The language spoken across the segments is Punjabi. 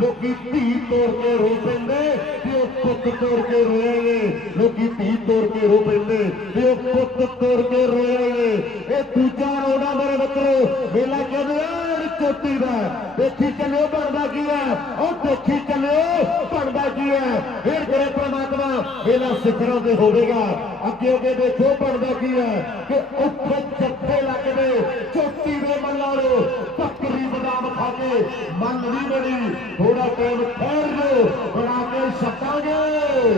ਲੋਕੀ ਧੀ ਤੋੜ ਕੇ ਰੋ ਪੈਂਦੇ, ਤੇ ਉਹ ਪੁੱਤ ਤੋੜ ਕੇ ਰੋਏ ਨੇ ਲੋਕੀ ਧੀ ਤੋੜ ਕੇ ਰੋ ਪੈਂਦੇ, ਤੇ ਉਹ ਪੁੱਤ ਤੋੜ ਕੇ ਰੋਏਗੇ। ਇਹ ਦੂਜਾ ਰੋਣਾ ਮੇਰੇ ਮਿੱਤਰੋ, ਮੇਲਾ ਕਹਿੰਦੇ ਆ ਚੋਟੀ ਦਾ। ਦੇਖੀ ਚੱਲਿਓ, ਬਣਦਾ ਕੀ ਹੈ ਉਹ ਦੇਖੀ ਚੱਲਿਓ, ਬਣਦਾ ਕੀ ਹੈ ਫਿਰ ਕਰੇ ਪ੍ਰਮਾਤਮਾ, ਮੇਲਾ ਸਿਖਰਾਂ ਤੇ ਹੋਵੇਗਾ। ਅੱਗੇ ਅੱਗੇ ਦੇਖੋ, ਬਣਦਾ ਕੀ ਹੈ ਕਿ ਉੱਥੇ ਜੱਫੇ ਲੱਗਦੇ, ਚੋਟੀ ਦੇ ਮੱਲਾਂ ਨੂੰ ਬੱਕਰੀ ਬਦਾਮ ਖਾ ਕੇ ਮਨ ਨਹੀਂ ਬਣੀ। ਥੋੜਾ ਟਾਈਮ ਠਹਿਰ ਜਾਓ, ਬਣਾ ਕੇ ਛੱਡਾਂਗੇ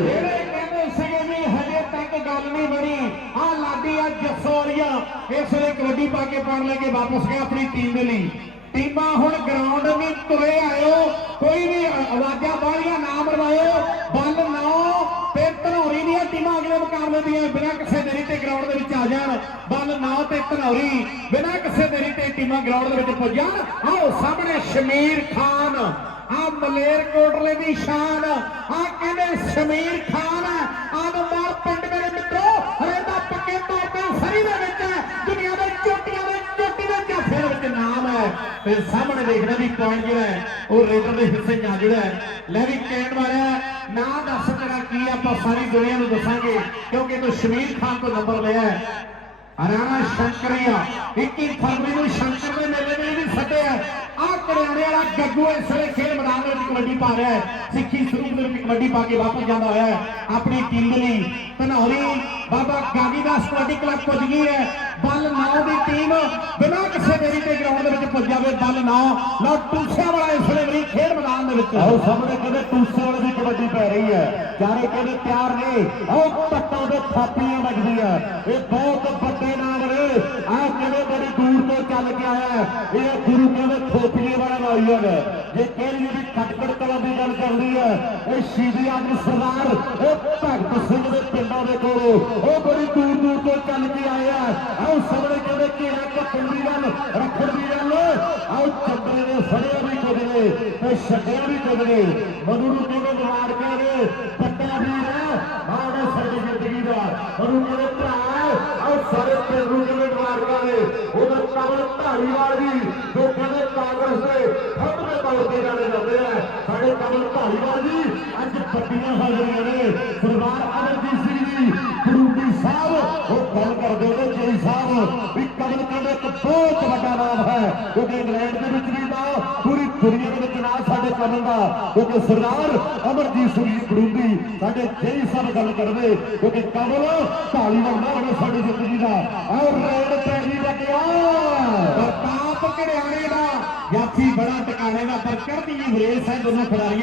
ਜਿਹੜੇ ਕਹਿੰਦੇ ਸੀਗੇ ਵੀ ਹਜੇ ਤੱਕ ਗੱਲ ਨਹੀਂ ਬਣੀ ਆ ਲਾਡੀ ਆ ਜਸੋਰੀਆ ਇਸ ਵੇਲੇ ਕਬੱਡੀ ਪਾ ਕੇ ਪਾਣ ਲੈ ਕੇ ਵਾਪਸ ਗਿਆ ਆਪਣੀ ਟੀਮ ਦੇ ਲਈ। ਟੀਮਾਂ ਹੁਣ ਗਰਾਊਂਡ ਵਿੱਚ ਤੁਰੇ ਆਇਓ, ਕੋਈ ਵੀ ਅ- ਆਵਾਜ਼ਾਂ ਬਾਹਲੀਆਂ ਨਾ ਮਰਵਾਇਓ ਬੱਲ ਨਾ ਤੇ ਧਨੌਰੀ ਦੀਆਂ ਟੀਮਾਂ ਅਗਲੇ ਦੀਆਂ ਬਿਨਾਂ ਕਿਸੇ ਦੇਰੀ ਤੇ ਗਰਾਊਂਡ ਦੇ ਵਿੱਚ ਆ ਜਾਣ। ਬਲ ਨਾ ਤੇ ਧਨੌਰੀ, ਬਿਨਾਂ ਕਿਸੇ ਦੇਰੀ ਤੇ ਟੀਮਾਂ ਗਰਾਊਂਡ ਦੇ ਵਿੱਚ ਪੁੱਜ ਜਾਣ ਆਓ ਸਾਹਮਣੇ ਸ਼ਮੀਰ ਖਾਨ। ਆ ਮਲੇਰ ਕੋਟਲੇ ਦੀ ਸ਼ਾਨ। ਆ ਕਹਿੰਦੇ ਸ਼ਮੀਰ ਤੇ ਸਾਹਮਣੇ ਦੇਖਦਾ ਵੀ ਪੁਆਇੰਟ ਜਿਹੜਾ ਹੈ, ਉਹ ਰੇਡਰ ਦੇ ਹਿੱਸੇ ਚ ਆ ਹੈ। ਲੈ ਵੀ ਕਹਿਣ ਵਾਲਿਆ ਨਾ ਦੱਸ ਤੇਰਾ ਕੀ ਆਪਾਂ ਸਾਰੀ ਦੁਨੀਆ ਨੂੰ ਦੱਸਾਂਗੇ, ਕਿਉਂਕਿ ਤੂੰ ਸ਼ਮੀਰ ਖਾਨ ਤੋਂ ਨੰਬਰ ਲਿਆ ਹੈ। ਹਰਿਆਣਾ ਸ਼ੰਕਰੀਆ 21 ਫਰਵਰੀ ਨੂੰ ਸ਼ੰਕਰ ਦੇ ਮੇਲੇ ਦੇ ਵੀ ਸੱਦਿਆ ਆ ਕਰਿਆਣੇ ਵਾਲਾ ਗੱਗੂ ਇਸ ਵੇਲੇ ਖੇਡ ਮੈਦਾਨ ਵਿੱਚ ਕਬੱਡੀ ਪਾ ਰਿਹਾ ਹੈ। ਸਿੱਖੀ ਸਰੂਪ ਦੇ ਵਿੱਚ ਕਬੱਡੀ ਪਾ ਕੇ ਵਾਪਸ ਜਾਂਦਾ ਹੋਇਆ ਹੈ। ਆਪਣੀ ਟੀਮ ਲਈ ਧਨੌਰੀ, ਬਾਬਾ ਗਾਂਧੀਦਾਸ ਕਬੱਡੀ ਕਲੱਬ ਪੁੱਜ ਗਈ ਹੈ। ਬੱਲ 9 ਦੀ ਟੀਮ ਬਿਨਾਂ ਕਿਸੇ ਦੇਰੀ ਤੇ ਗਰਾਊਂਡ ਦੇ ਵਿੱਚ ਪੁੱਜ ਜਾਵੇ। ਬੱਲ 9 ਲਓ ਟੂਸਿਆਂ ਵਾਲਾ ਇਸ ਵੇਲੇ ਮੇਰੀ ਖੇਡ ਮੈਦਾਨ ਦੇ ਵਿੱਚ। ਆਓ ਸਾਹਮਣੇ ਕਹਿੰਦੇ ਟੂਸੇ ਵਾਲੇ ਦੀ ਕਬੱਡੀ ਪੈ ਰਹੀ ਹੈ? ਚਾਰੇ ਕਹਿੰਦੇ ਤਿਆਰ ਨੇ। ਆਓ ਪੱਟਾਂ ਦੇ ਥਾਪੀਆਂ ਵੱਜਦੀਆਂ। ਇਹ ਬਹੁਤ ਵੱਡੇ ਨਾਮ ਨੇ। ਆਹ ਕਹਿੰਦੇ ਬੜੀ ਦੂਰ ਤੋਂ ਚੱਲ ਕੇ ਆਇਆ ਹੈ। ਇਹ ਗੁਰੂ ਕਹਿੰਦੇ ਥੋਪੀਏ ਵਾਲਾ ਨੌਜਵਾਨ ਹੈ। ਜੇ ਕਹਿੰਦੇ ਵੀ ਖਟਕੜ ਕਲਾਂ ਦੀ ਗੱਲ ਕਰਦੀ ਹੈ, ਇਹ ਸ਼ੀਦੀ ਆਦਮ ਸਰਦਾਰ, ਇਹ ਭਗਤ ਸਿੰਘ ਦੇ ਪਿੰਡਾਂ ਦੇ ਕੋਲੋਂ ਉਹ ਬੜੀ ਦੂਰ ਦੂਰ ਤੋਂ ਚੱਲ ਕੇ ਆਏ ਆ ਆਓ ਸਾਹਮਣੇ ਕਹਿੰਦੇ ਘੇਰਾ ਕੱਟਣ ਦੀ ਗੱਲ ਰੱਖਣ ਦੀ ਗੱਲ ਆਓ ਚੰਦਰੇ ਦੇ ਫੜਿਆ ਵੀ ਕੁਝ ਨੇ ਤੇ ਛੱਡਿਆ ਵੀ ਕੁਝ ਨੇ। ਮਨੂ ਨੂੰ ਕਹਿੰਦੇ ਜਵਾਰ ਕਹਿੰਦੇ ਪੱਟਾ ਵੀਰ ਆਉਣਾ ਸਾਡੀ ਜ਼ਿੰਦਗੀ ਦਾ। ਮਨੂ ਕਹਿੰਦੇ, ਭਰਾ ਆਓ ਸਾਰੇ ਪਿੰਡ ਨੂੰ ਕਹਿੰਦੇ ਜਵਾਰ ਕਹਿੰਦੇ ਉਹਦਾ ਕਮਲ ਧਾਰੀਵਾਲ ਵੀ ਲੋਕਾਂ ਕਹਿੰਦੇ ਕਾਂਗਰਸ ਦੇ ਹੱਥ ਦੇ ਤੌਰ ਤੇ ਜਾਣੇ ਜਾਂਦੇ ਆ। ਸਾਡੇ ਕਮਲ ਧਾਰੀਵਾਲ ਜੀ, ਅੱਜ ਪੱਟੀਆਂ ਹਾਜ਼ਰੀਆਂ ਨੇ। ਸਰਦਾਰ ਵੀ ਕਮਲ ਕਹਿੰਦੇ ਇੱਕ ਬਹੁਤ ਵੱਡਾ ਨਾਮ ਹੈ। ਕਿਉਂਕਿ ਇੰਗਲੈਂਡ ਦੇ ਵਿੱਚ ਵੀ ਨਾ ਪੂਰੀ ਦੁਨੀਆ ਦੇ ਵਿੱਚ ਨਾਮ ਸਾਡੇ ਕਮਲ ਦਾ। ਕਿਉਂਕਿ ਸਰਦਾਰ ਅਮਰਜੀਤ ਸਿੰਘ ਜੀ ਗੁਰੂਪੀ ਸਾਡੇ ਜੇਈ ਸਭ ਗੱਲ ਕਰਦੇ। ਕਿਉਂਕਿ ਕਮਲ ਢਾਲੀਵਾਲ ਨਾਮ ਹੈ ਸਾਡੀ ਜ਼ਿੰਦਗੀ ਦਾ ਔਰ ਰੇਡ ਪੈ ਗਈ ਲੱਗਿਆ ਪ੍ਰਤਾਪ ਘੜਿਆਣੇ ਦਾ। ਜਾਫੀ ਬੜਾ ਟਿਕਾਣੇ ਦਾ ਪਰ ਚੜ੍ਹਦੀ ਵਰੇਸ ਹੈ, ਦੋਨੋਂ ਖਿਡਾਰੀਆਂ